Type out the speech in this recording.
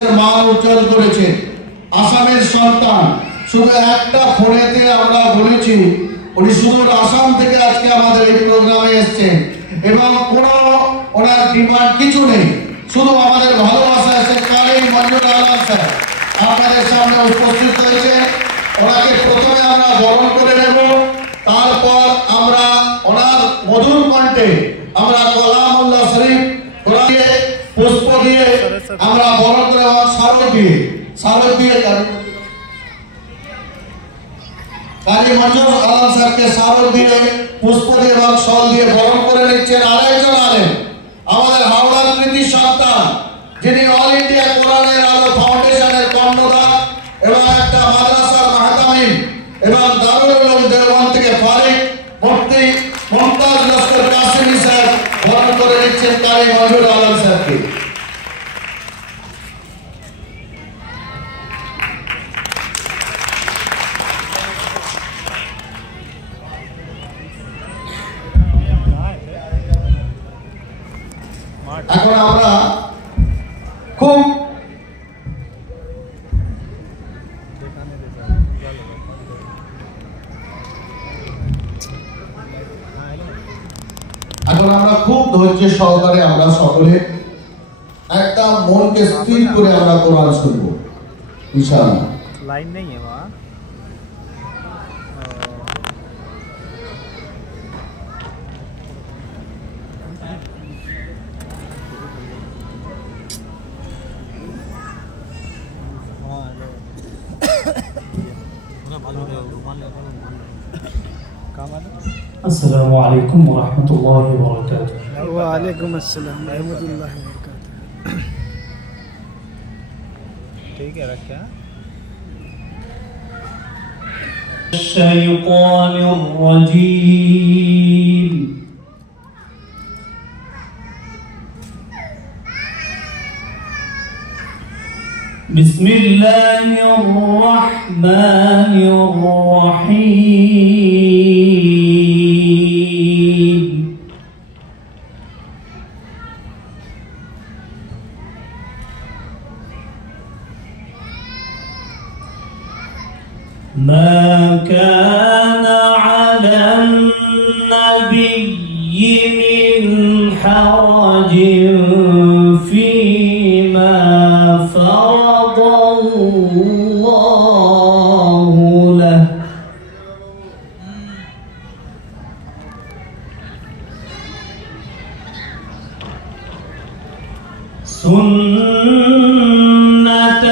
মান উজ্জ্বল করেছে। আসামের সন্তান, শুধু একটা ফোনেতে আমরা বলেছি উনি সুদূর আসাম থেকে আজকে আমাদের এই প্রোগ্রামে এসেছেন এবং কোনো ওনার ডিমান্ড কিছু নেই, শুধু আমাদের ভালোবাসা আছে। কালী মঞ্জুর আলম স্যার আপনাদের সামনে উপস্থিত হয়েছে। ওনাকে প্রথমে আমরা বরণ করে নেব, তারপর আমরা ওনার মধুর কণ্ঠে আমরা কলামুল্লাহ শরীফ দিয়ে পুষ্প দিয়ে আমরা বরণ করে স্মারক দিয়ে কালী মঞ্জুর আলম স্যারকে স্মারক দিয়ে পুষ্প দিয়ে এবং শল দিয়ে বরণ করে নিচ্ছেন। আরেকজন আলেম আমাদের হাওড়ার কৃতি সন্তান, যিনি অল ইন্ডিয়া কোরআনের আলো ফাউন্ডেশনের কর্ণধার এবং একটা মাদ্রাসার মাহতামিম এবং দারুল উলুম দেওবন্দ থেকে ফারিক মুফতি মুমতাজ লস্কর কাসিমি স্যার বরণ করে নিচ্ছেন কালী মঞ্জুর আলম স্যারকে। এখন আমরা খুব ধৈর্য সহকারে আমরা সকলে একটা মনকে স্থির করে আমরা কোরআন শুনবো ইনশাআল্লাহ। লাইন নেই है वहाँ। अस्सलामु अलैकुम व रहमतुल्लाहि व बरकातुहू। वालेकुम अस्सलाम व रहमतुल्लाहि व बरकातुहू। ठीक है रखा। शैतानिर रजीम। बिस्मिल्लाहिर रहमानिर रहीम। ما كان على النبي من حرج فيما فرض الله له سنة